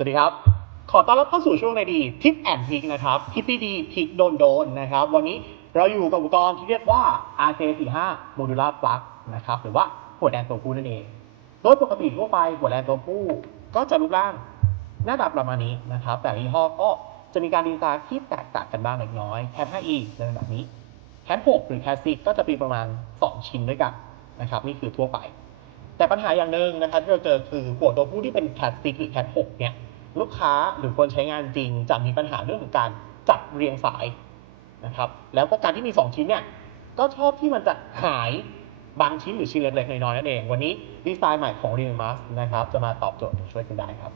สวัสดีครับ ขอต้อนรับเข้าสู่ช่วงในดีทิปแอนทิกนะครับทิปดีๆทิกโดนโดนนะครับ วันนี้เราอยู่กับอุปกรณ์ที่เรียกว่า RJ45 Modular Plug นะครับ หรือว่าหัวแดนตัวผู้นั่นเอง โดยปกติทั่วไปหัวแดนตัวผู้ก็จะรูปร่างหน้าตาประมาณนี้นะครับ แต่ยี่ห้อก็จะมีการดีไซน์ที่แตกต่างกันบ้างเล็กน้อย แคท 5e จะเป็นแบบนี้ แคท6หรือแคท6ก็จะมีประมาณ 2 ชิ้นด้วยกันนะครับ นี่คือทั่วไป แต่ปัญหาอย่างหนึ่งนะครับที่เราเจอคือหัวตัวผู้ที่เป็นแคทซิกหรือแคทหกเนี่ย ลูกค้าหรือคนใช้งานจริงจะมีปัญหาเรื่องของการจัดเรียงสายนะครับแล้วก็การที่มี 2 ชิ้นเนี่ยก็ชอบที่มันจะหายบางชิ้นหรือชิ้นเล็กๆน้อยๆนั่นเอง วันนี้ดีไซน์ใหม่ของ r e a l m a s นะครับจะมาตอบโจทย์ช่วยคุณได้ครับ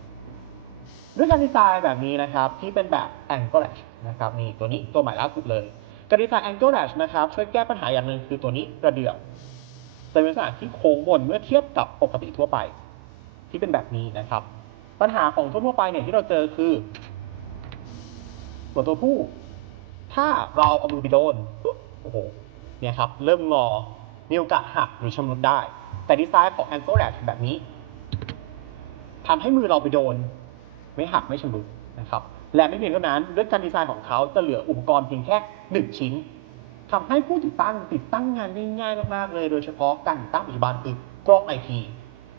ด้วยการดีไซน์แบบนี้นะครับที่เป็นแบบ angle lash นะครับนี่ตัวนี้ตัวใหม่ล่าสุดเลยการดีไซน์ angle lash นะครับช่วยแก้ปัญหาอย่างหนึ่งคือตัวนี้กระเดื่องเป็นลักษณะที่โค้งบนเมื่อเทียบกับปกติทั่วไป ที่เป็นแบบนี้นะครับ ปัญหาของทั่วไปเนี่ยที่เราเจอคือส่วนตัวผู้ ถ้าเราเอามือไปโดนโอ้โหเนี่ยครับ เริ่มงอมีโอกาสหักหรือชำรุดได้ แต่ดีไซน์ของ Angle Lash แบบนี้ทำให้มือเราไปโดน ไม่หักไม่ชำรุดนะครับ และไม่เพียงเท่านั้นด้วยการดีไซน์ของเขาจะเหลืออุปกรณ์เพียงแค่หนึ่งชิ้นทำให้ผู้ติดตั้งติดตั้งงานได้ง่ายมากๆเลย โดยเฉพาะการติดตั้งปัจจุบันคือกล้องไอที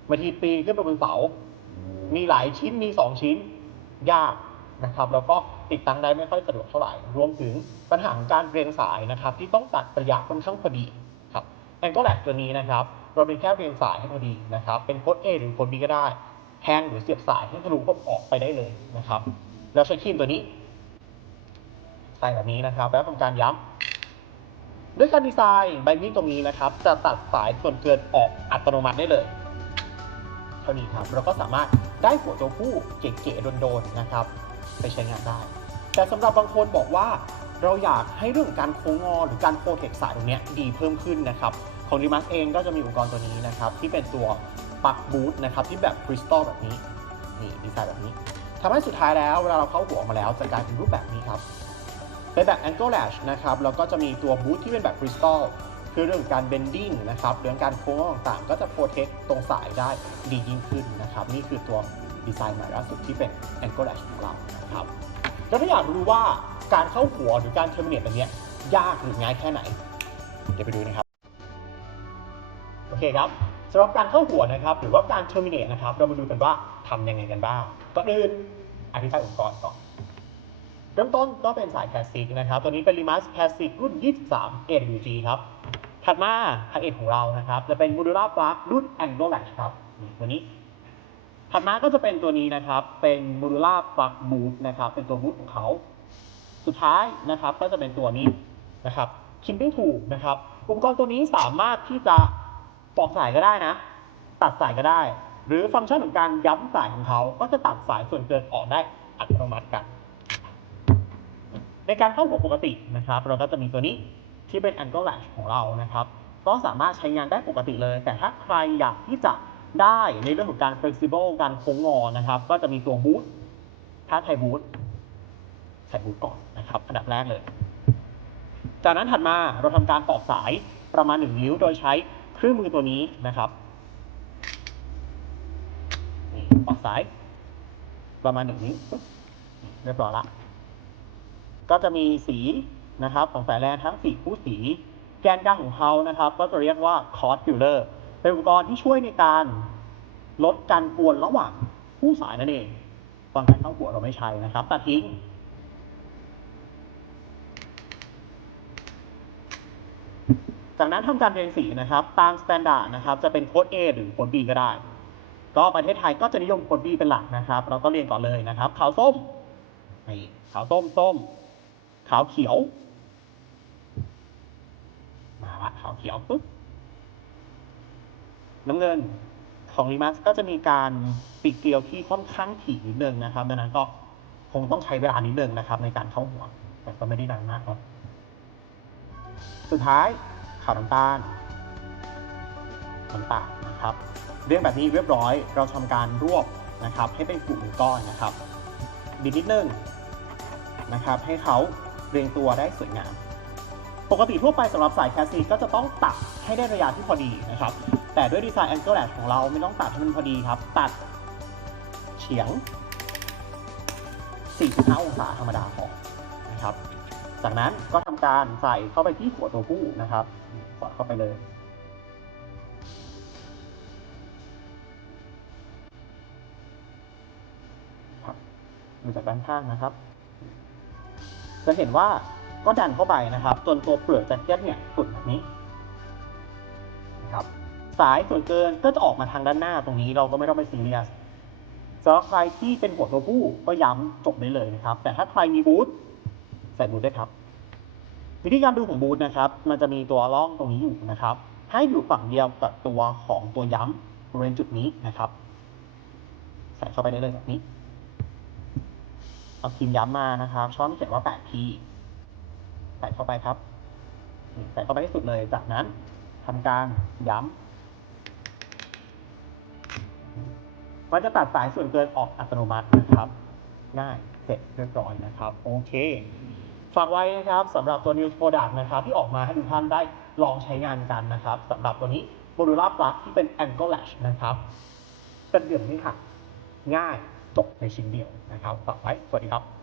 บางทีปีนขึ้นไปบนเสา มีหลายชิ้นมี 2 ชิ้นยากนะครับ แล้วก็ติดตั้งได้ไม่ค่อยสะดวกเท่าไหร่ รวมถึงปัญหาของการเรียงสายนะครับ ที่ต้องตัดระยะค่อนข้างพอดีครับแองก็แลกตัวนี้นะครับ เราเป็นแค่เรียงสายให้พอดีนะครับ เป็นโค้ด A หรือโค้ด B ก็ได้แทงหรือเสียบสายให้ทะลุก็ออกไปได้เลยนะครับ แล้วใช้ครีมตัวนี้ใส่แบบนี้นะครับ แล้วทำการย้ำด้วยการดีไซน์ใบมีดตรงนี้นะครับ จะตัดสายส่วนเกินออกอัตโนมัติได้เลย เท่านี้ครับเราก็สามารถได้หัวตัวผู้เก๋ๆโดนๆนะครับ ไปใช้งานได้ แต่สำหรับบางคนบอกว่าเราอยากให้เรื่องการโค้งงอหรือการโปรเทคสายตรงเนี้ยดีเพิ่มขึ้นนะครับ ของ d ิมัสเองก็จะมีอุปกรณ์ตัวนี้นะครับ ที่เป็นตัวปักบูทนะครับที่แบบคริสตัลแบบนี้นี่ดีไซน์แบบนี้ทำให้สุดท้ายแล้วเวลาเราเข้าหัวออกมาแล้วจะกลายเป็นรูปแบบนี้ครับเป็นแบบ angle lash นะครับแล้วก็จะมีตัวบูทที่เป็นแบบคริสตัล เพื่อเรื่องการ bending นะครับเรื่องการโค้งต่างๆ ก็จะ protect ตรงสายได้ดียิ่งขึ้นนะครับนี่คือตัวดีไซน์ใหม่ล่าสุดที่เป็น angle lash ของเรานะครับแล้วถ้าอยากรู้ว่าการเข้าหัวหรือการ terminate แบบเนี้ยยากหรือง่ายแค่ไหน เดี๋ยวไปดูนะครับ โอเคครับสำหรับการเข้าหัวนะครับ หรือว่าการ terminate นะครับ เรามาดูกันว่าทำยังไงกันบ้างก่อนอื่นอธิบายอุปกรณ์ก่อนเริ่มต้นก็เป็นสายแคสซิกนะครับ ตัวนี้เป็น Limas Classic รุ่น 23 AWG ครับ ถัดมาทางเอกของเรานะครับ จะเป็น Modular Plug รุ่น Angle Lash ครับตัวนี้ ถัดมาก็จะเป็นตัวนี้นะครับ เป็น Modular Plug Boot นะครับ เป็นตัว boot ของเขา สุดท้ายนะครับก็จะเป็นตัวนี้นะครับ Kimping Tool นะครับ อุปกรณ์ตัวนี้สามารถที่จะปอกสายก็ได้นะ ตัดสายก็ได้ หรือฟังก์ชันของการย้ำสายของเขา ก็จะตัดสายส่วนเกินออกได้อัตโนมัติกัน ในการเข้าหัวปกตินะครับ เราก็จะมีตัวนี้ ที่เป็น angle lash ของเรานะครับ ก็สามารถใช้งานได้ปกติเลย แต่ถ้าใครอยากที่จะได้ในเรื่องของการ flexible การโค้งงอนะครับ ก็จะมีตัวบูทถ้าไทยบูทใส่บูทก่อนนะครับ อันดับแรกเลย จากนั้นถัดมาเราทำการปอกสายประมาณ 1 นิ้ว โดยใช้เครื่องมือตัวนี้นะครับนี่ปอกสายประมาณ 1 นิ้วเรียบร้อยละก็จะมีสี นะครับของสายแลนทั้งสีคู่สี แกนกลางของเขานะครับ ก็จะเรียกว่าคอร์สฟิลเลอร์เป็นอุปกรณ์ที่ช่วยในการลดการกวนระหว่างคู่สายนั่นเองฟังการเข้าหัวเราไม่ใช้นะครับตัดทิ้งจากนั้นทำการเรียงสีนะครับ ตามสแตนดาร์ดนะครับ จะเป็นโค้ด A หรือโค้ด B ก็ได้ ก็ประเทศไทยก็จะนิยมโค้ด B เป็นหลักนะครับ เราก็เรียงก่อนเลยนะครับ ขาวส้มขาวส้มส้ม ขาวเขียว ขาวเขียวปุ๊บน้ำเงินของรีมัสก็จะมีการปิดเกลียวที่ค่อนข้างถี่นิดนึงนะครับดังนั้นก็คงต้องใช้เวลานิดนึงนะครับ ในการเข้าหัว แต่ก็ไม่ได้นานมากครับ สุดท้ายขาวน้ำตาลน้ำตาลนะครับ เรียงแบบนี้เรียบร้อยเราทำการรวบนะครับ ให้เป็นกลุ่มก้อนนะครับบิดนิดนึงนะครับ ให้เขาเรียงตัวได้สวยงาม ปกติทั่วไปสำหรับสายแคสซีก็จะต้องตัดให้ได้ระยะที่พอดีนะครับ แต่ด้วยดีไซน์ Angle Lash ของเราไม่ต้องตัดให้มันพอดีครับ ตัดเฉียง 45 องศาธรรมดาพอนะครับ จากนั้นก็ทำการใส่เข้าไปที่หัวตัวผู้นะครับสอดเข้าไปเลยครับดูจากด้านข้างนะครับ จะเห็นว่า ก็ดันเข้าไปนะครับจนตัวเปลือกแจ็คเก็ตเนี่ยสุดแบบนี้นะครับสายส่วนเกินก็จะออกมาทางด้านหน้าตรงนี้เราก็ไม่ต้องไปซีเรียสสำหรับใครที่เป็นหัวตัวผู้ก็ย้ำจบได้เลยนะครับ แต่ถ้าใครมีบูทใส่บูทได้ครับ วิธีการดูของบูทนะครับ มันจะมีตัวร่องตรงนี้อยู่นะครับ ให้อยู่ฝั่งเดียวกับตัวของตัวย้ำบริเวณจุดนี้นะครับ ใส่เข้าไปได้เลยแบบนี้ เอาครีมย้ำมานะครับช้อนเขียนว่า8ที ส่เข้าไปครับ ใส่เข้าไปให้สุดเลย จากนั้นทำการย้ำมันจะตัดสายส่วนเกินออกอัตโนมัตินะครับ ง่ายเสร็จเรียบร้อยนะครับ โอเคฝากไว้นะครับสำหรับตัว News Product นะครับ ที่ออกมาให้ทุกท่านได้ลองใช้งานกันนะครับสำหรับตัวนี้ Modular Plug ที่เป็น Angle Latch นะครับเป็นเดี่ยวไม่หักง่ายจบในชิ้นเดียวนะครับฝากไว้ สวัสดีครับ